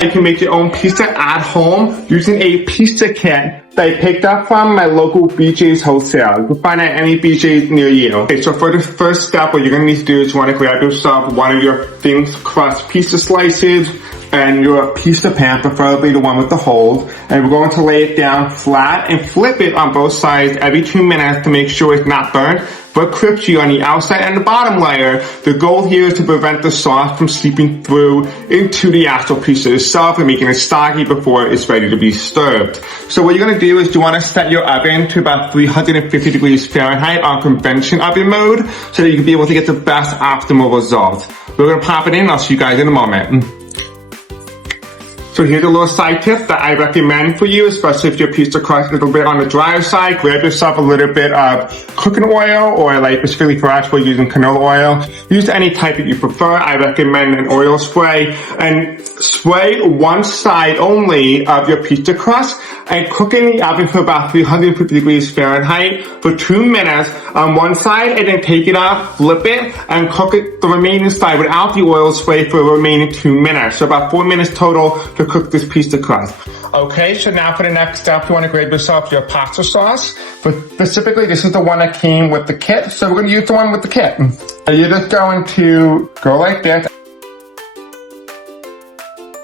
You can make your own pizza at home using a pizza kit that I picked up from my local BJ's Wholesale. You can find it at any BJ's near you. Okay, so for the first step, what you're going to need to do is you want to grab yourself one of your thin crust pizza slices and your pizza pan, preferably the one with the holes, and we're going to lay it down flat and flip it on both sides every 2 minutes to make sure it's not burnt but crispy on the outside and the bottom layer. The goal here is to prevent the sauce from seeping through into the actual pizza itself and making it soggy before it's ready to be served. So what you're going to do is you want to set your oven to about 350 degrees Fahrenheit on convention oven mode so that you can be able to get the best optimal results. We're going to pop it in. I'll see you guys in a moment. So here's a little side tip that I recommend for you, especially if your pizza crust is a little bit on the drier side. Grab yourself a little bit of cooking oil, or like specifically for us, we're using canola oil. Use any type that you prefer. I recommend an oil spray, and spray one side only of your pizza crust and cook in the oven for about 350 degrees Fahrenheit for 2 minutes on one side, and then take it off, flip it, and cook it the remaining side without the oil spray for the remaining 2 minutes. So about 4 minutes total to cook this pizza crust. Okay, so now for the next step, you want to grab yourself your pasta sauce. But specifically, this is the one that came with the kit, so we're going to use the one with the kit. So you're just going to go like this.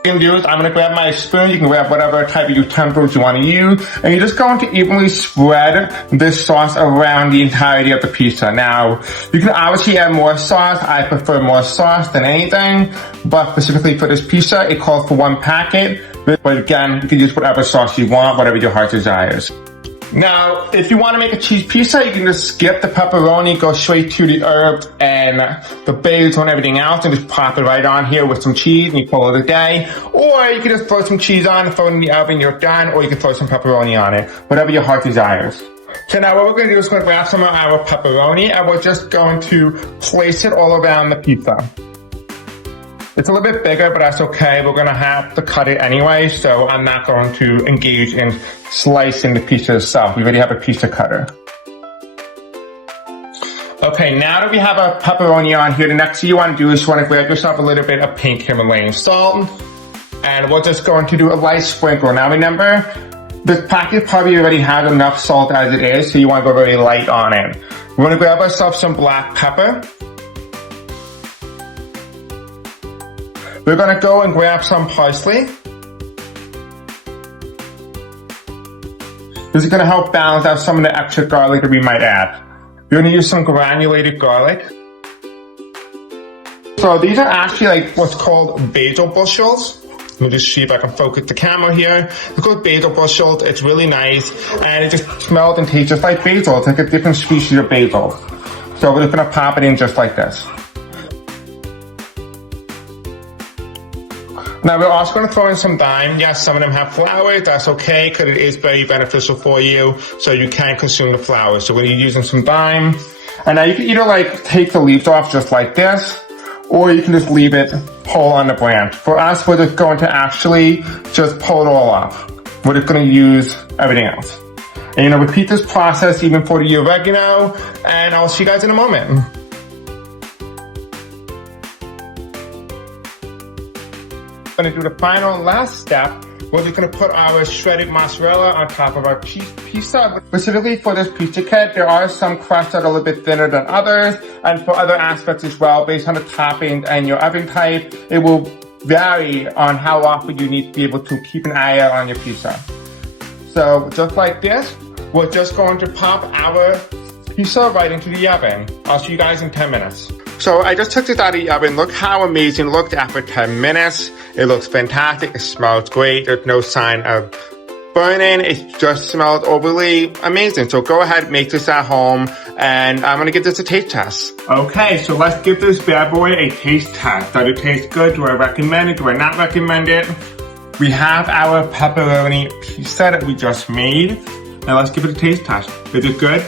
What I'm going to do is I'm going to grab my spoon. You can grab whatever type of utensils you want to use, and you're just going to evenly spread this sauce around the entirety of the pizza. Now, you can obviously add more sauce. I prefer more sauce than anything, but specifically for this pizza, it calls for 1 packet. But again, you can use whatever sauce you want, whatever your heart desires. Now, if you want to make a cheese pizza, you can just skip the pepperoni, go straight to the herbs and the basil and everything else, and just pop it right on here with some cheese, and you call it a day. Or you can just throw some cheese on, throw it in the oven, you're done, or you can throw some pepperoni on it, whatever your heart desires. So now what we're going to do is we're going to grab some of our pepperoni, and we're just going to place it all around the pizza. It's a little bit bigger, but that's okay. We're going to have to cut it anyway, so I'm not going to engage in slicing the pizza itself. We already have a pizza cutter. Okay, now that we have our pepperoni on here, the next thing you want to do is you want to grab yourself a little bit of pink Himalayan salt, and we're just going to do a light sprinkle. Now remember, this packet probably already has enough salt as it is, so you want to go very light on it. We're going to grab ourselves some black pepper. We're going to go and grab some parsley. This is going to help balance out some of the extra garlic that we might add. We're going to use some granulated garlic. So these are actually like what's called basil bushels. Let me just see if I can focus the camera here. It's called basil bushels. It's really nice, and it just smells and tastes just like basil. It's like a different species of basil. So we're just going to pop it in just like this. Now we're also going to throw in some thyme. Yes, some of them have flowers. That's okay, because it is very beneficial for you, so you can consume the flowers. So we're using some thyme. And now you can either like take the leaves off just like this, or you can just leave it whole on the branch. For us, we're just going to actually just pull it all off. We're just going to use everything else. And repeat this process even for the oregano, and I'll see you guys in a moment. Going to do the final and last step. We're just going to put our shredded mozzarella on top of our pizza. Specifically for this pizza kit, there are some crusts that are a little bit thinner than others, and for other aspects as well, based on the topping and your oven type, it will vary on how often you need to be able to keep an eye out on your pizza. So just like this, we're just going to pop our pizza right into the oven. I'll see you guys in 10 minutes. So I just took this out of the oven. Look how amazing it looked after 10 minutes. It looks fantastic. It smells great. There's no sign of burning. It just smells overly amazing. So go ahead, make this at home, and I'm going to give this a taste test. Okay, so let's give this bad boy a taste test. Does it taste good? Do I recommend it? Do I not recommend it? We have our pepperoni pizza that we just made. Now let's give it a taste test. Is it good?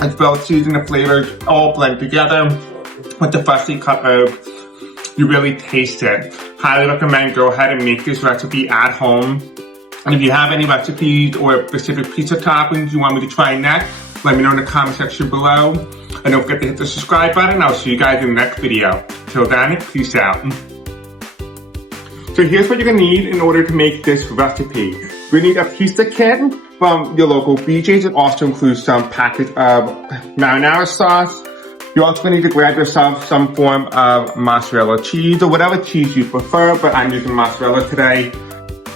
It's well seasoned, the flavors all blend together with the freshly cut herbs. You really taste it. Highly recommend go ahead and make this recipe at home. And if you have any recipes or specific pizza toppings you want me to try next, Let me know in the comment section below. And don't forget to hit the subscribe button. I'll see you guys in the next video. Till then, peace out. So here's what you're gonna need in order to make this recipe. We need a pizza kit from your local BJ's. It also includes some packets of marinara sauce. You're also gonna need to grab yourself some form of mozzarella cheese or whatever cheese you prefer, but I'm using mozzarella today.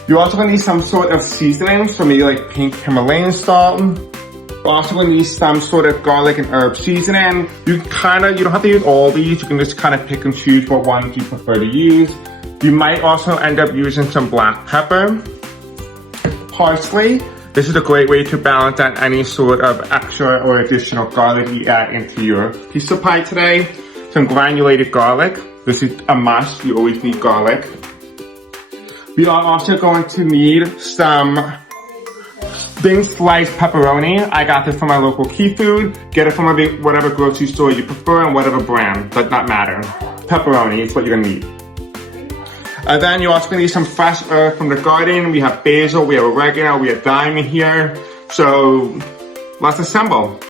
You're also gonna need some sort of seasoning, so maybe like pink Himalayan salt. You're also gonna need some sort of garlic and herb seasoning. You don't have to use all these. You can just kind of pick and choose what ones you prefer to use. You might also end up using some black pepper, parsley. This is a great way to balance out any sort of extra or additional garlic you add into your pizza pie today. Some granulated garlic. This is a must. You always need garlic. We are also going to need some thin sliced pepperoni. I got this from my local Key Food. Get it from whatever grocery store you prefer and whatever brand. Does not matter. Pepperoni is what you're gonna need. And then you're also gonna need some fresh herb from the garden. We have basil, we have oregano, we have thyme in here. So let's assemble.